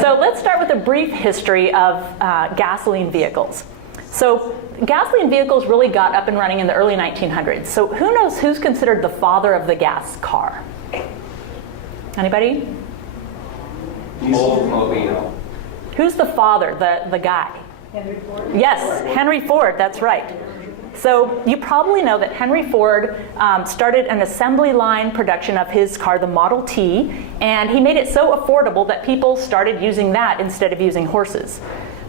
So let's start with a brief history of gasoline vehicles. So gasoline vehicles really got up and running in the early 1900s. So who knows who's considered the father of the gas car? Anybody? Oldsmobile. Who's the father, the guy? Henry Ford? Yes, Henry Ford, that's right. So you probably know that Henry Ford started an assembly line production of his car, the Model T, and he made it so affordable that people started using that instead of using horses.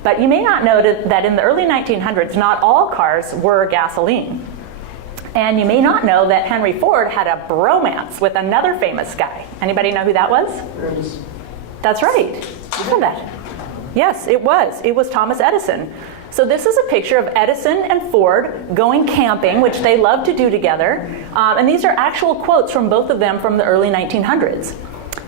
But you may not know that in the early 1900s, not all cars were gasoline. And you may not know that Henry Ford had a bromance with another famous guy. Anybody know who that was? That's right. You know that. Yes, it was. It was Thomas Edison. So this is a picture of Edison and Ford going camping, which they loved to do together. And these are actual quotes from both of them from the early 1900s.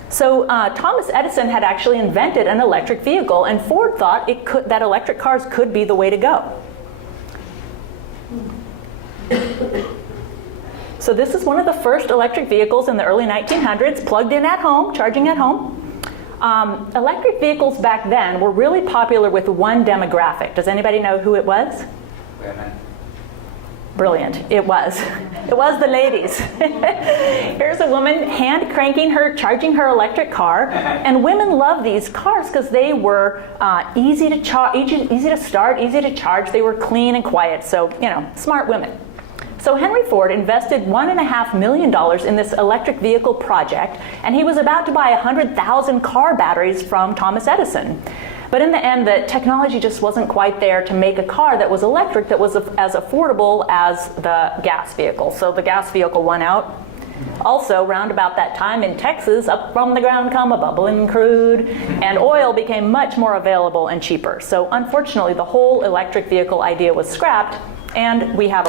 So Thomas Edison had actually invented an electric vehicle, and Ford thought that electric cars could be the way to go. So this is one of the first electric vehicles in the early 1900s, plugged in at home, charging at home. Electric vehicles back then were really popular with one demographic. Does anybody know who it was? Women. Brilliant. It was. It was the ladies. Here's a woman hand cranking charging her electric car, and women love these cars because they were easy to start, easy to charge. They were clean and quiet. So, smart women. So Henry Ford invested $1.5 million in this electric vehicle project, and he was about to buy 100,000 car batteries from Thomas Edison. But in the end, the technology just wasn't quite there to make a car that was electric that was as affordable as the gas vehicle. So the gas vehicle won out. Also, round about that time in Texas, up from the ground come a bubbling crude, and oil became much more available and cheaper. So unfortunately, the whole electric vehicle idea was scrapped, and we have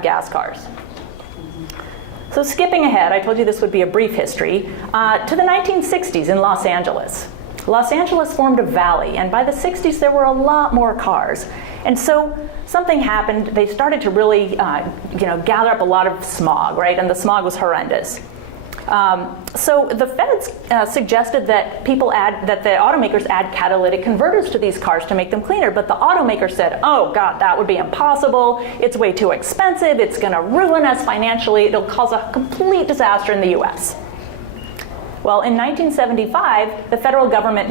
gas cars. So skipping ahead, I told you this would be a brief history, to the 1960s in Los Angeles. Los Angeles formed a valley, and by the 60s there were a lot more cars. And so something happened. They started to really gather up a lot of smog, right? And the smog was horrendous. So the feds suggested that the automakers add catalytic converters to these cars to make them cleaner, but the automaker said, oh God, that would be impossible. It's way too expensive. It's going to ruin us financially. It'll cause a complete disaster in the US. Well, in 1975, the federal government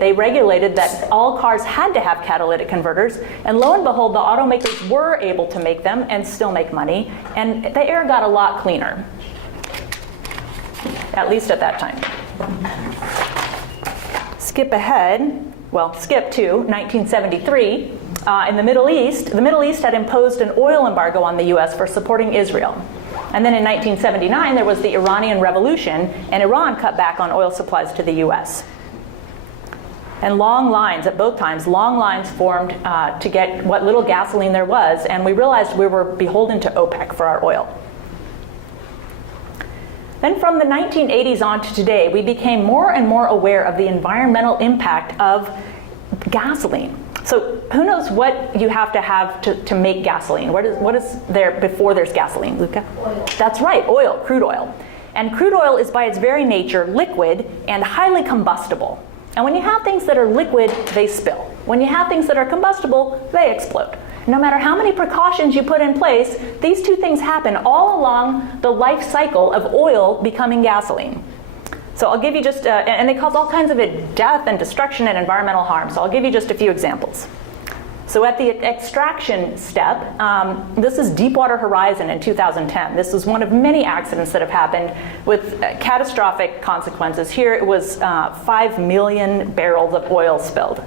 they regulated that all cars had to have catalytic converters, and lo and behold, the automakers were able to make them and still make money, and the air got a lot cleaner. At least at that time. Skip to 1973. In the Middle East had imposed an oil embargo on the US for supporting Israel. And then in 1979, there was the Iranian Revolution, and Iran cut back on oil supplies to the US. And long lines at both times, formed to get what little gasoline there was, and we realized we were beholden to OPEC for our oil. Then from the 1980s on to today, we became more and more aware of the environmental impact of gasoline. So who knows what you have to make gasoline? What is there before there's gasoline, Luca? Oil. That's right, oil, crude oil. And crude oil is by its very nature liquid and highly combustible. And when you have things that are liquid, they spill. When you have things that are combustible, they explode. No matter how many precautions you put in place, these two things happen all along the life cycle of oil becoming gasoline. So I'll give you and they cause all kinds of death and destruction and environmental harm. So I'll give you just a few examples. So at the extraction step, this is Deepwater Horizon in 2010. This was one of many accidents that have happened with catastrophic consequences. Here it was 5 million barrels of oil spilled.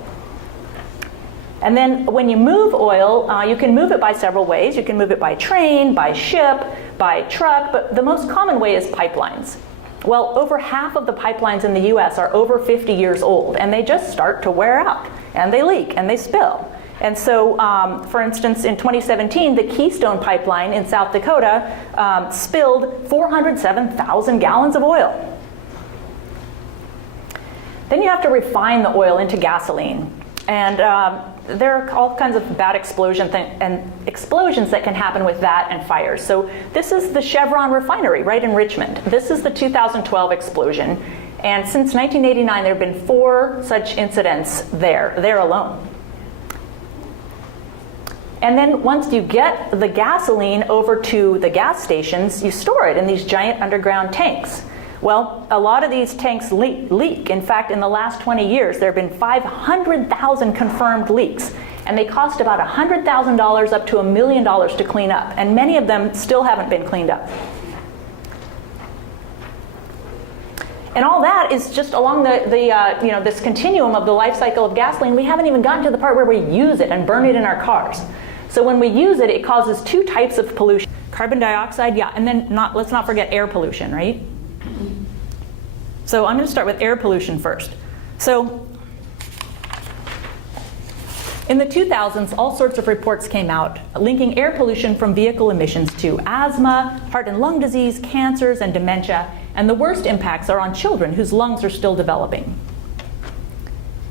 And then when you move oil, you can move it by several ways. You can move it by train, by ship, by truck, but the most common way is pipelines. Well, over half of the pipelines in the US are over 50 years old, and they just start to wear out, and they leak, and they spill. And so, for instance, in 2017, the Keystone Pipeline in South Dakota spilled 407,000 gallons of oil. Then you have to refine the oil into gasoline. And there are all kinds of bad explosions that can happen with that and fires. So this is the Chevron refinery right in Richmond. This is the 2012 explosion. And since 1989, there have been 4 such incidents there alone. And then once you get the gasoline over to the gas stations, you store it in these giant underground tanks. Well, a lot of these tanks leak. In fact, in the last 20 years, there have been 500,000 confirmed leaks. And they cost about $100,000 up to $1 million to clean up. And many of them still haven't been cleaned up. And all that is just along this continuum of the life cycle of gasoline. We haven't even gotten to the part where we use it and burn it in our cars. So when we use it, it causes 2 types of pollution. Carbon dioxide, yeah, and then let's not forget air pollution, right? So I'm going to start with air pollution first. So in the 2000s, all sorts of reports came out linking air pollution from vehicle emissions to asthma, heart and lung disease, cancers, and dementia. And the worst impacts are on children whose lungs are still developing.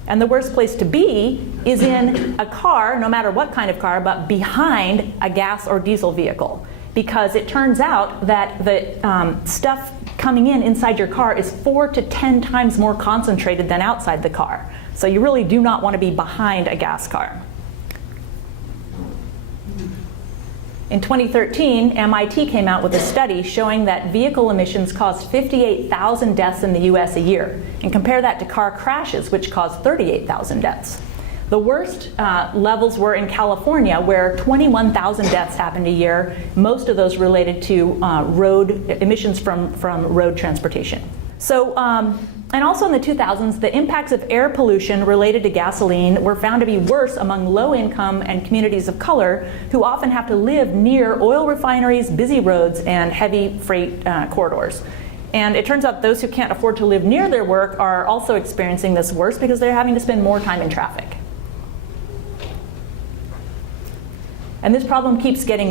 And the worst place to be is in a car, no matter what kind of car, but behind a gas or diesel vehicle. Because it turns out that the stuff coming inside your car is 4 to 10 times more concentrated than outside the car. So you really do not want to be behind a gas car. In 2013, MIT came out with a study showing that vehicle emissions cause 58,000 deaths in the US a year. And compare that to car crashes, which cause 38,000 deaths. The worst levels were in California, where 21,000 deaths happened a year, most of those related to road emissions from road transportation. So, and also in the 2000s, the impacts of air pollution related to gasoline were found to be worse among low-income and communities of color who often have to live near oil refineries, busy roads, and heavy freight corridors. And it turns out those who can't afford to live near their work are also experiencing this worse because they're having to spend more time in traffic. And this problem keeps getting worse.